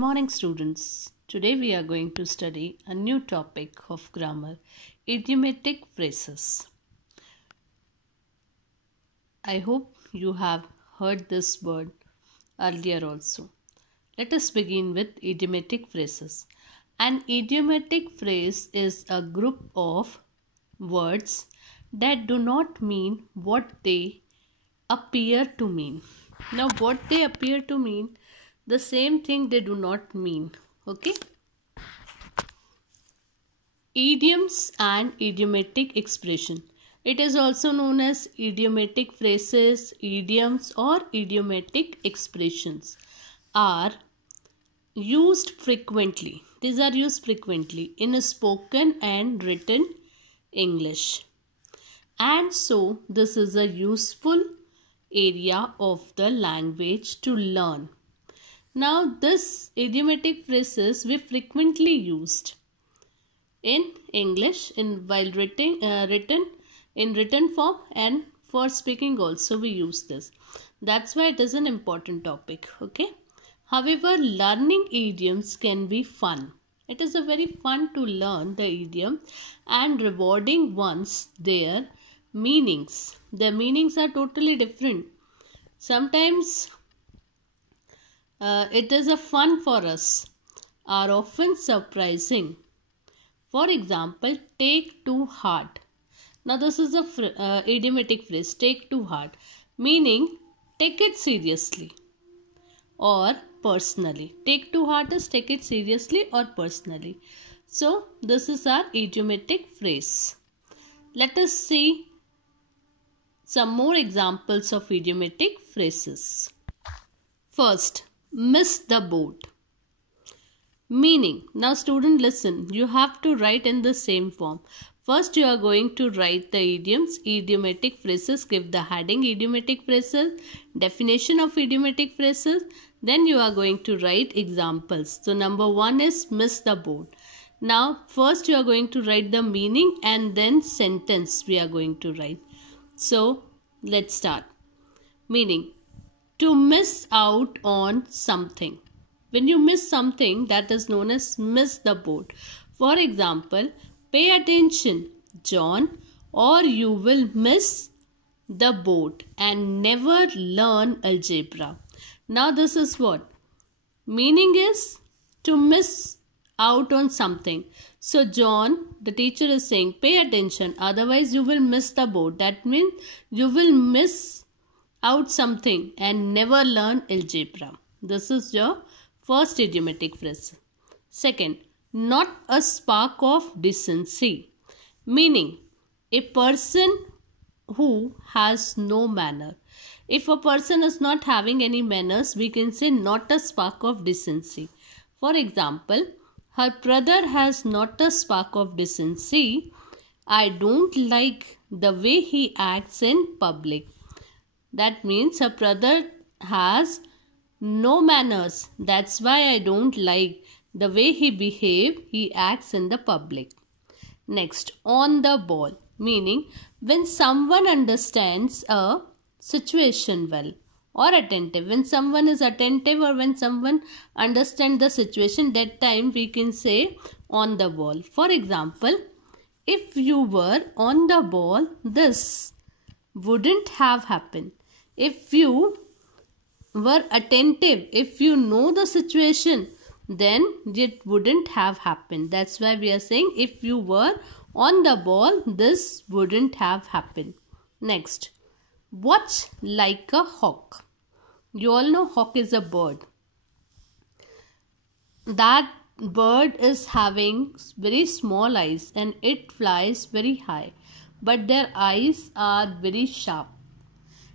morning, students. Today we are going to study a new topic of grammar, idiomatic phrases. I hope you have heard this word earlier also. Let us begin with idiomatic phrases. An idiomatic phrase is a group of words that do not mean what they appear to mean. Now, what they appear to mean, the same thing they do not mean. Okay? Idioms and idiomatic expression. It is also known as idiomatic phrases, idioms or idiomatic expressions are used frequently. These are used frequently in a spoken and written English. And so this is a useful area of the language to learn. Now this idiomatic phrases we frequently used in English while written in written form, and for speaking also we use this. That's why it is an important topic. Okay. However, learning idioms can be fun. It is a very fun to learn the idiom and rewarding once their meanings. Their meanings are totally different. Sometimes it is a fun for us, are often surprising. For example, take to heart. Now this is a idiomatic phrase, take to heart, meaning take it seriously or personally. Take to heart is take it seriously or personally. So this is our idiomatic phrase. Let us see some more examples of idiomatic phrases. First, miss the boat. Meaning, now student listen, you have to write in the same form. First you are going to write the idioms, idiomatic phrases, give the heading idiomatic phrases, definition of idiomatic phrases, then you are going to write examples. So number one is miss the boat. Now first you are going to write the meaning and then sentence we are going to write. So let's start. Meaning, to miss out on something. When you miss something, that is known as miss the boat. For example, pay attention, John, or you will miss the boat and never learn algebra. Now this is what? Meaning is to miss out on something. So John, the teacher is saying, pay attention, otherwise you will miss the boat. That means you will miss out something and never learn algebra. This is your first idiomatic phrase. Second, not a spark of decency. Meaning, a person who has no manner. If a person is not having any manners, we can say not a spark of decency. For example, her brother has not a spark of decency. I don't like the way he acts in public. That means her brother has no manners. That's why I don't like the way he acts in the public. Next, on the ball. Meaning, when someone understands a situation well or attentive. When someone is attentive or when someone understands the situation, that time we can say on the ball. For example, if you were on the ball, this wouldn't have happened. If you were attentive, if you know the situation, then it wouldn't have happened. That's why we are saying if you were on the ball, this wouldn't have happened. Next, watch like a hawk. You all know hawk is a bird. That bird is having very small eyes and it flies very high, but their eyes are very sharp.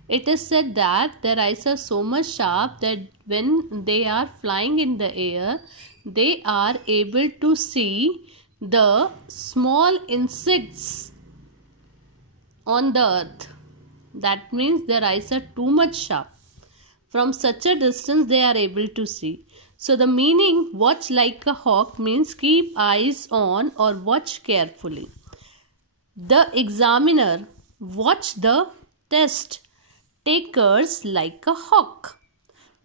It is said that their eyes are so much sharp that when they are flying in the air, they are able to see the small insects on the earth. That means their eyes are too much sharp. From such a distance they are able to see. So the meaning watch like a hawk means keep eyes on or watch carefully. The examiner watch the test takers like a hawk.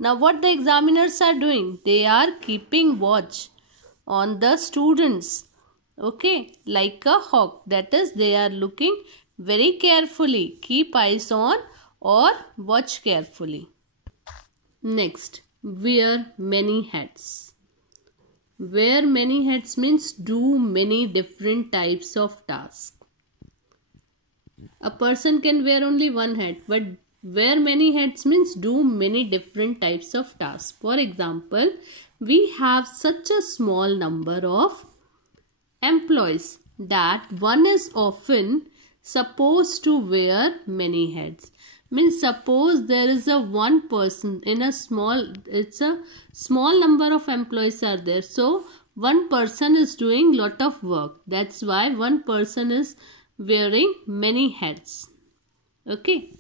Now what the examiners are doing? They are keeping watch on the students. Okay, like a hawk. That is, they are looking very carefully. Keep eyes on or watch carefully. Next, wear many hats. Wear many hats means do many different types of tasks. A person can wear only one hat, but wear many hats means do many different types of tasks. For example, we have such a small number of employees that one is often supposed to wear many hats. Means suppose there is a one person in a small number of employees are there. So one person is doing lot of work. That's why one person is wearing many hats. Okay.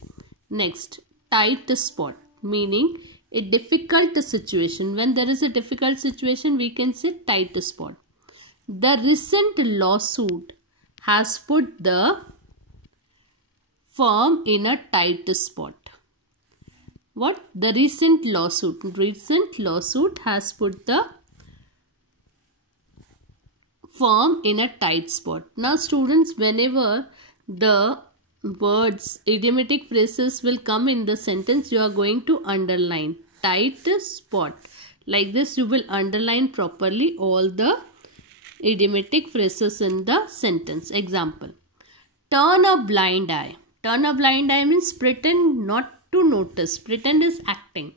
Next, tight spot, meaning a difficult situation. When there is a difficult situation, we can say tight spot. The recent lawsuit has put the firm in a tight spot. What? The recent lawsuit. Recent lawsuit has put the firm in a tight spot. Now students, whenever the words, idiomatic phrases will come in the sentence, you are going to underline tight spot. Like this, you will underline properly all the idiomatic phrases in the sentence. Example, turn a blind eye. Turn a blind eye means pretend not to notice. Pretend is acting.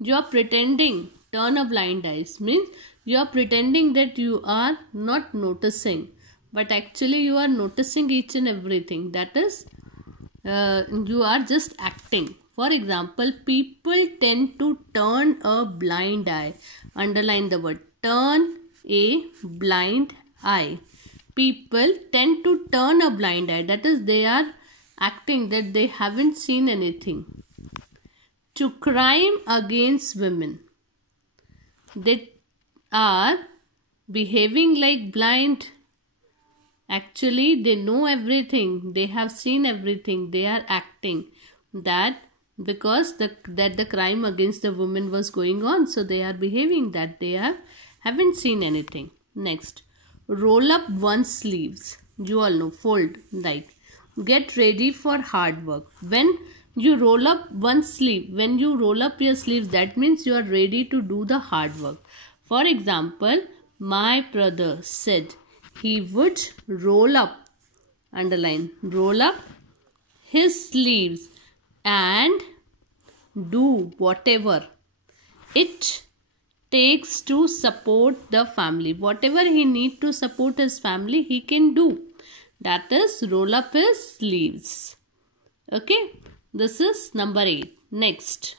You are pretending. Turn a blind eye means you are pretending that you are not noticing, but actually you are noticing each and everything. That is, you are just acting. For example, people tend to turn a blind eye. Underline the word turn a blind eye. People tend to turn a blind eye. That is, they are acting that they haven't seen anything. To crime against women. They are behaving like blind. Actually, they know everything. They have seen everything. They are acting that because the crime against the woman was going on. So they are behaving that they haven't seen anything. Next, roll up one's sleeves. You all know, fold, like get ready for hard work. When you roll up one sleeve, when you roll up your sleeves, that means you are ready to do the hard work. For example, my brother said he would roll up, underline, roll up his sleeves and do whatever it takes to support the family. Whatever he needs to support his family, he can do. That is, roll up his sleeves. Okay, this is number 8. Next,